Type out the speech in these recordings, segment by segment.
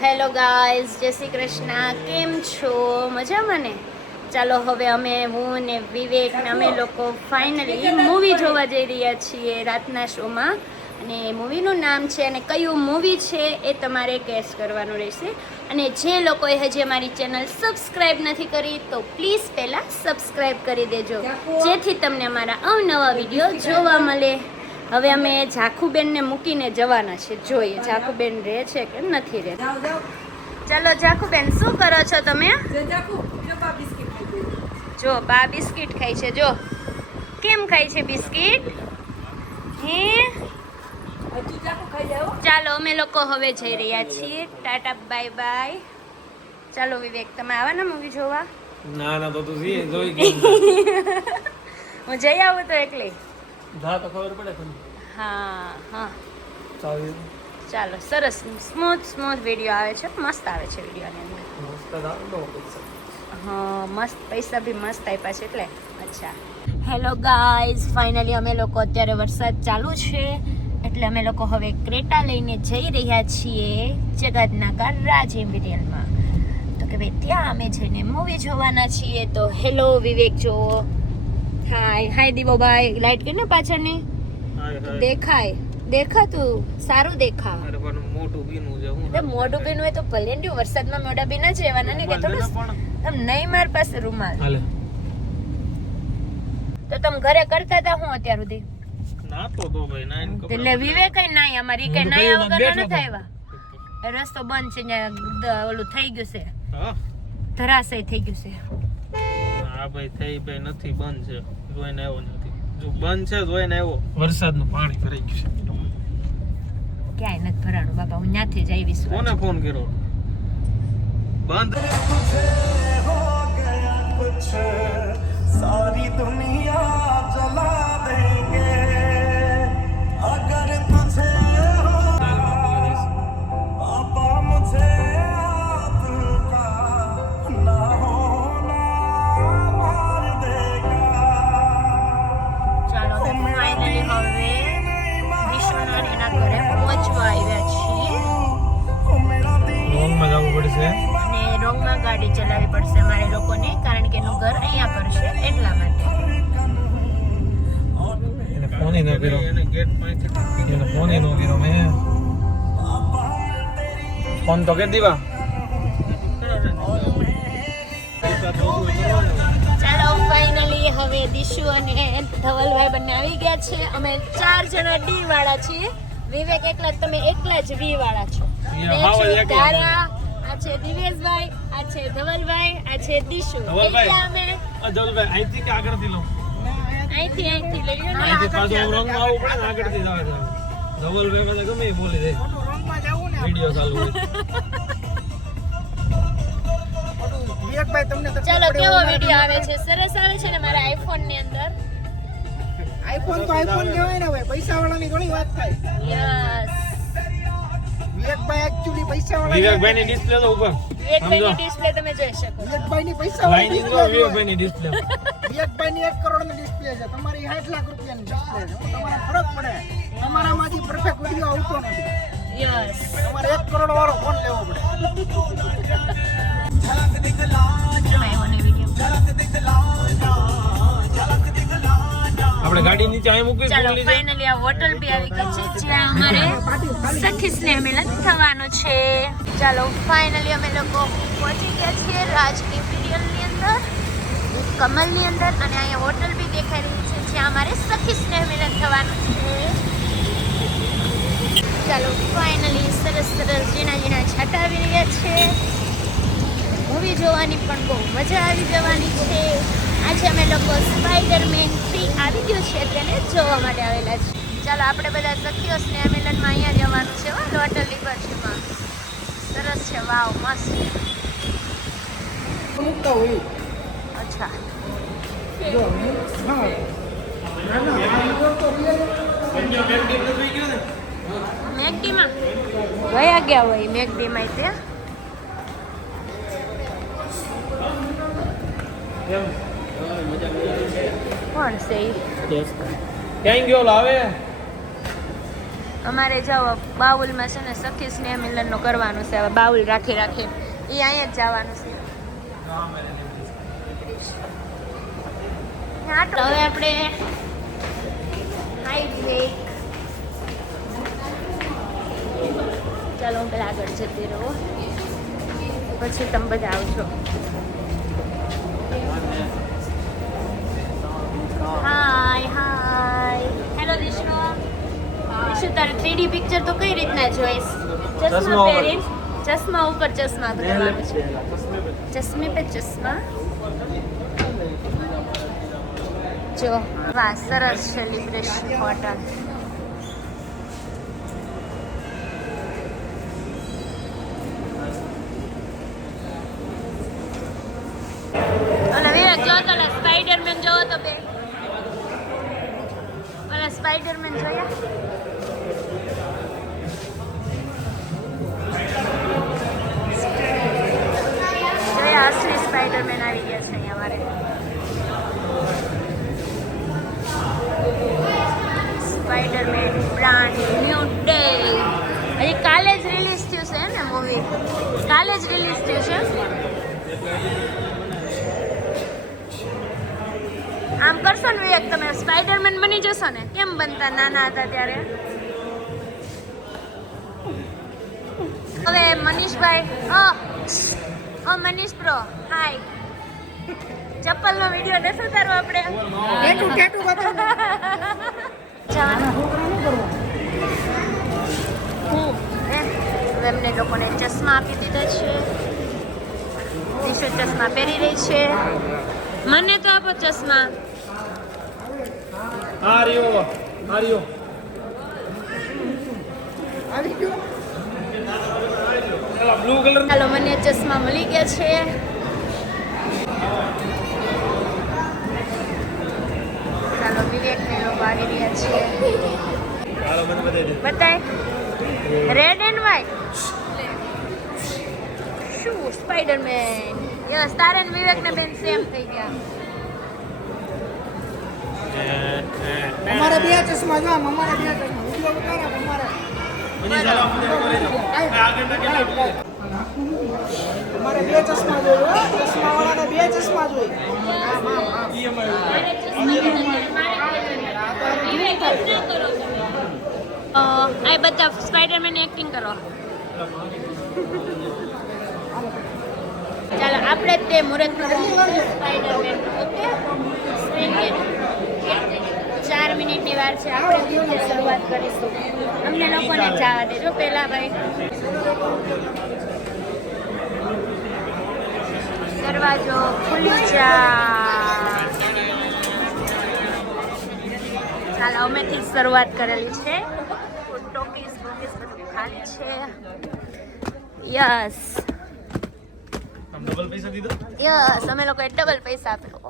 Hello guys, જય શ્રી કૃષ્ણ. કેમ છો? મજામાં ને? ચાલો હવે હું ને વિવેક ને અમે લોકો ફાઇનલી મૂવી જોવા જઈ રહ્યા છીએ રાતના શોમાં. અને મૂવીનું નામ છે અને કયું મૂવી છે એ તમારે ગેસ કરવાનું રહેશે. અને જે લોકોએ હજી અમારી ચેનલ સબસ્ક્રાઈબ નથી કરી તો પ્લીઝ પહેલાં સબસ્ક્રાઈબ કરી દેજો, જેથી તમને અમારા અવનવા વિડીયો જોવા મળે. હવે અમે ઝાખુબેનને મૂકીને જવાના છે, જોઈએ ઝાખુબેન રહે છે કે નથી રહે. ચાલો ઝાખુબેન, શું કરો છો તમે? જો બા બિસ્કિટ ખાય છે. જો કેમ ખાય છે બિસ્કિટ? હે ચાલો અમે લોકો હવે જઈ રહ્યા છીએ. Tata bye bye. ચાલો વિવેક, તમે આવવાના મૂવી જોવા? ના તો તું જોઈ ગઈ. હું જઈ આવું તો એકલી. જા તો ખબર પડે તમને. હા ચાલો ચાલો, સરસ સ્મૂથ વિડીયો આવે છે, મસ્ત આવે છે વિડીયોની અંદર. મસ્ત દાવ પૈસા. હા મસ્ત, પૈસા બી મસ્ત આપ્યા છે એટલે. અચ્છા, હેલો ગાઈઝ, ફાઇનલી અમે લોકો અત્યારે વરસાદ ચાલુ છે એટલે અમે લોકો હવે ક્રેટા લઈને જઈ રહ્યા છીએ જગતનાકા રાજ ઇમ્પિરિયલમાં. તો કે ભાઈ ત્યાં અમે જઈને મૂવી જોવાના છીએ. તો હેલો વિવેક જો, હાય દીવોભાઈ, લાઈટ કે ને પાછળની દેખાતું સારું દેખા. મોટું બીનું છે. મોઢું પીનું હોય તો ભલે ને, વરસાદમાં મોઢા બી ના જ રહેવાના ને, કે થોડું તમે નહીં માર પાસે રૂમાલ. તો તમે ઘરે કરતા હતા હું અત્યાર સુધી? નાતો તો ભાઈ, નાઈન કપડા. એટલે વિવેક કઈ નાય, અમારી કઈ નાય વગર ન થાય. રસ્તો બંધ છે ને, ઓલું થઈ ગયું છે, ધરાશય થઈ ગયું છે. હા ભાઈ, થઈ ભાઈ નથી, બંધ છે, જોઈને આવ્યો નથી. જો બંધ છે જોઈને આવ્યો. વરસાદનું પાણી ભરાઈ ગયું છે. ક્યાંય નથી ભરાણું બાપા, હું ત્યાંથી જ આવીશ. કોને ફોન કર્યો? બંધ. सारी दुनिया जला देंगे अगर तुझे पापा मुझे आपका ना होना मार देगा. ચાલો ફાઇનલી હવે વિશ્વનાથના ઘરે પહોંચવા આવ્યા છીએ. રોંગમાં જવું પડશે અને રોંગમાં ગાડી ચલાવવી પડશે અમારે લોકોને, કારણ કે એનું ઘર અહીંયા પડશે એટલા માટે. ફોન ન કર્યો, એને ગેટ પાસેથી એને ફોન ન કર્યો મેં. ફોન તો કરી દીવા. ચાલો ફાઇનલી હવે દિશુ અને ધવલભાઈ બંને આવી ગયા છે. અમે 4 જણા ડી વાળા છીએ. વિવેક એકલા, તમે એકલા જ વી વાળા છો. તારા આ છે દિવેશભાઈ, આ છે ધવલભાઈ, આ છે દિશુ. એટલે અમે ધવલભાઈ અહીંથી કે આગળથી લો? અહીંથી લઈ લો ને. અહીંથી પાછું રોંગમાં આવવું પડે ને, આગળથી જવા દે. ધવલભાઈ મને ગમે એ બોલી દે. વિડિયો ચાલુ હોય. ચાલો, કેવો વિડિયો આવે છે? સરસ આવે છે ને મારા આઈફોન ની અંદર. આઈફોન તો આઈફોન કહેવાય ને ભાઈ, પૈસા વાળાની ઘણી વાત થાય. યસ, વિવેકભાઈ એક્ચ્યુઅલી પૈસા વાળા. વિવેકભાઈની ડિસ્પ્લે તો ઉપર વિવેકભાઈની ડિસ્પ્લે તમે જોઈ શકો. વિવેકભાઈની પૈસા લાઈન વાળા ઇઝ વિવેકભાઈની ડિસ્પ્લે. વિવેકભાઈની 1 કરોડની ડિસ્પ્લે છે, તમારી 60 લાખ રૂપિયાની ડિસ્પ્લે છે. તમારે ફરક પડે, તમારામાંથી પરફેક્ટ વિડિયો આવતો નથી. યસ, તમારે 1 કરોડ વાળો ફોન લેવો પડે. આપણે ગાડી નીચે અહીં મૂકી ચાલો દીધી. ફાઇનલી આ હોટલ બી આવી ગઈ છે જ્યાં અમારે સખી સ્નેહ મિલન થવાનું છે. ચાલો ફાઇનલી અમે લોકો પહોંચી ગયા છીએ રાજ ઇમ્પિરિયલની અંદર, કમલની અંદર. અને અહીંયા હોટલ બી દેખાઈ રહી છે જ્યાં અમારે સખી સ્નેહ મિલન થવાનું છે. ચાલો ફાઇનલી સરસ ઝીણા છાંટા આવી રહ્યા છે. મૂવી જોવાની પણ બહુ મજા આવી જવાની છે. આજે અમે લોકો સ્પાઈડરમેન 3 આવી ગયું છે તેને જોવા માટે આવેલા છે. ચાલો આપણે બધા સખીઓ સ્નેહ મિલનમાં અહીંયા જવાનું છે, હોટલ લિબર્ટીમાં. સરસ છે, વાવ, મસ્ત. મૂકતા હોય. અચ્છા, જો હા ના આ તો રિયલ મેકડીમાં ગયા હોય, મેકડીમાં તે કોણ છે ઈ? ક્યાં ગયો લાવે? અમારે જાઓ બાઉલમાં છે ને સખી સ્નેહ મિલનનું કરવાનું છે. હવે બાઉલ રાખી એ અહીંયા જ જવાનું છે. હા, તો હવે આપણે હાઈવે, ચાલો હું પેલા આગળ જતી રહું, પછી તમે બધા આવજો. Hi hello Dishu. દિશુ તારે 3D પિક્ચર તો કઈ રીતના જોઈશ? ચશ્મા પહેરીને, ચશ્મા ઉપર ચશ્મા પહેરવાનું છે. ચશ્મે પે ચશ્મા. જો વાહ, સરસ છે લિબરેશન હોટલ. અને વિવેક જો તો સ્પાઈડરમેન જોવો તો બે ઓલા સ્પાઈડરમેન જોયા? જોયા, અસલી સ્પાઈડરમેન આવી ગયા છે અહીંયા અમારે. Spider-Man brand new day. હજી કાલે જ રિલીઝ થયું છે ને મૂવી? કાલે જ રિલીઝ થયું છે. આમ કરશો ને વિવેક, તમે સ્પાઈડરમેન બની જશો ને? કેમ બનતા નાના હતા ત્યારે? હવે મનીષભાઈ, ઓ મનીષ બ્રો, હાય. ચપ્પલનો વિડિયો નથી ઉતારવો આપણે? ટેટુ બતાવો. હવે એમને લોકોને ચશ્મા આપી દીધા છે. દિશુ ચશ્મા પહેરી રહી છે. મને તો આપો ચશ્મા. આર્યો આવી ગયો. Blue colour. ચાલો, મને ચશ્મા મળી ગયા છે. ચાલો, વિવેક ને લોકો આવી રહ્યા છે. હાલો મને બતાવી દે. બતાય. Red and white. શું સ્પાઈડરમેન? યસ, તારે ને વિવેક ને બેન સેમ થઈ ગયા. અમારે બે ચશ્મા જો, અમારે બે ચશ્મા વિડિયો ઉતારો અમારે. અમારે બે ચશ્મા જોઈએ, ચશ્મા વાળાને બે ચશ્મા જોઈએ. આ બધા સ્પાઈડરમેન એક્ટિંગ કરો. ચાલો, આપણે તે મુહૂર્ત સ્પાઈડરમેન. ઓકે, 4 મિનિટની વાર છે. આપણે ત્યાંથી શરૂઆત કરીશું. અમને લોકોને જવા દેજો પહેલા ભાઈ. દરવાજો ખુલી જા. ચાલો, અમેથી શરૂઆત કરેલી છે. ટોકીસ બધું ખાલી છે. યસ, ડબલ પૈસા દીધો. યસ, અમે લોકોએ ડબલ પૈસા આપેલો.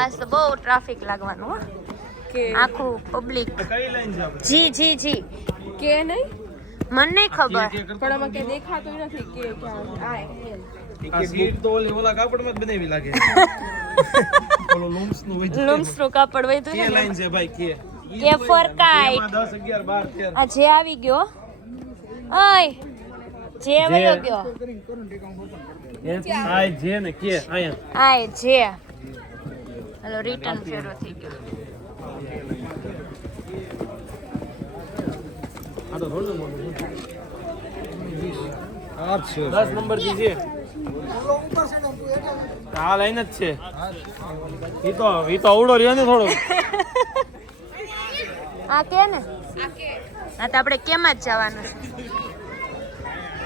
આજ તો બહુ ટ્રાફિક લાગવાનું હો. આખું પબ્લિક. કઈ લાઈન છે આપણે? જી કે નહીં, મને નહીં ખબર. પણ આમાં કઈ દેખાતું નથી કે ક્યાં આ સીટ તો ઓલા કાપડમાં જ બનાવી લાગે. ઓલો લૂમ્સ નું હોય. લૂમ્સ નું કાપડ વૈધું કે ને. લાઈન છે ભાઈ કે? કે ફોર કાઈટ. 10 11 12 આ જે આવી ગયો. ઓય, જે વયો ગયો. 13 આ જે ને કે આયા આય જે. હલો, રિટર્ન ફેરો થઈ ગયો. આ તો થોડું મોટું છે. 10 નંબર થી છે. આ લાઈન જ છે. ઈ તો અવડો રહ્યો ને થોડો. આ કે ને? આ તો આપણે કેમ જ જવાનું છે.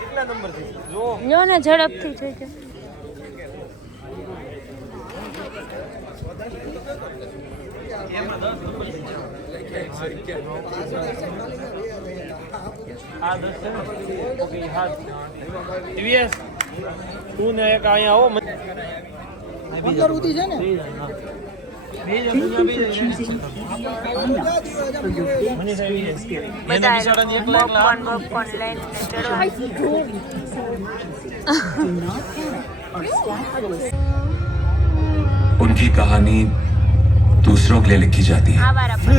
કેટલા નંબર થી? જો લ્યો ને, ઝડપથી જોઈ કે. આ 10 છે ને? ઓકે, હા. ટીવીએસ તું ને એક અહીંયા આવો. 15 સુધી છે ને? બધા પોપકોર્ન લઈને ચડવા. उनकी कहानी दूसरों के लिए लिखी जाती है. આ વાર આપણે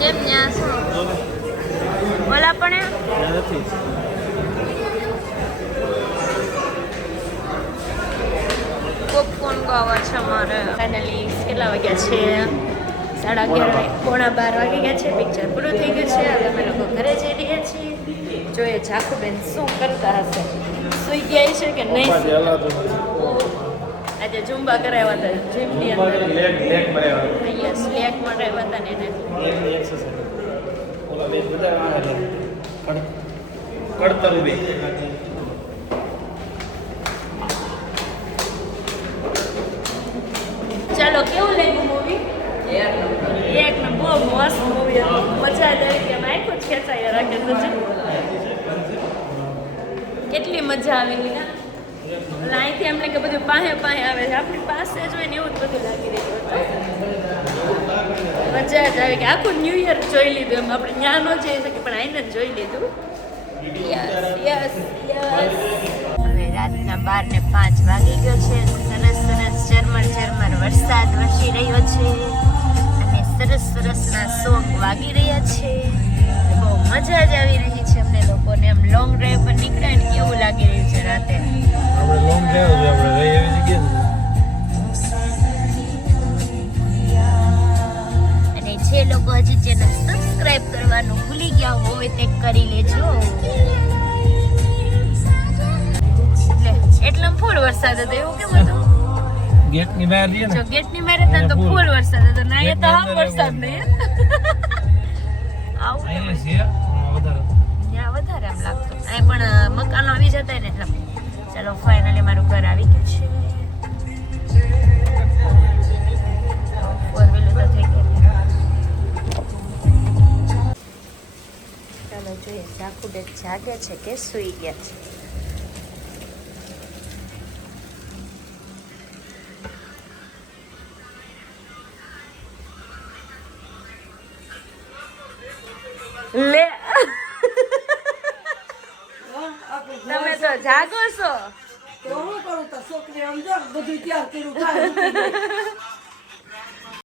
કેમ ન્યા શું બોલા પણ નથી પોપકોર્ન ખાવા છે અમારે ફાઇનલી કેટલા વાગ્યા છે 11:30 પોણા 12 વાગી ગયા છે પિક્ચર પૂરું થઈ ગયું છે હવે અમે લોકો ઘરે જઈ રહ્યા છીએ જોઈએ ઝાખુબેન શું કરતા હશે સુઈ ગયા છે કે નહીં આજે ઝુંબા કરાવ્યા હતા જીમની અંદર યસ લેગ માટે આવ્યા હતા ને એને ચાલો કેવું લાગ્યું મૂવી એક ને બહુ મસ્ત મૂવી હતું મજા જ આવી કે આખું જ ખેંચાયા રાખે તો કેટલી મજા આવેલી ના અહીંથી એમને કે બધું પાસે આવે છે આપણી પાસે જોઈને એવું જ બધું લાગી રહ્યું હતું મજા જ આવી કે આખું ન્યૂ યર જોઈ લીધું એમ આપણે ત્યાં ન જઈ શકીએ પણ આઈને જ જોઈ લીધું હવે રાતના 12:05 વાગી ગયો છે સરસ ઝરમર વરસાદ વરસી રહ્યો છે અને સરસના સોંગ વાગી રહ્યા છે બહુ મજા જ આવી રહી છે અમને લોકોને એમ લોંગ ડ્રાઈવ પર નીકળ્યા ને કેવું લાગી રહ્યું છે રાતે આપણે લોંગ ડ્રાઈવ છે આપણે રહી એવી જગ્યા અને જે લોકો હજી ચેનલ સબસ્ક્રાઇબ કરવાનું ભૂલી ગયા હોય તે કરી લેજો એટલે ફૂલ વરસાદ હતો એવું કેમ હતું ગેટની બહાર રહીએ ને જો ગેટની મારે ત્યાં તો ફૂલ વરસાદ હતો ના એ તો હાફ વરસાદ નહીં આવું અહીંયા છે વધારે ત્યાં વધારે એમ લાગતું અહીં પણ મકાનો આવી જતા ને એટલે ચાલો ફાઇનલી મારું ઘર આવી ગયું છે ફોર વ્હીલર તો થઈ ગઈ ચાલો જોઈએ ઝાખુબેન જાગે છે કે સૂઈ ગયા છે લે તમે તો જાગો છો તો હું કરું તો છોકરી આમ જો બધું તૈયાર કર્યું ખાય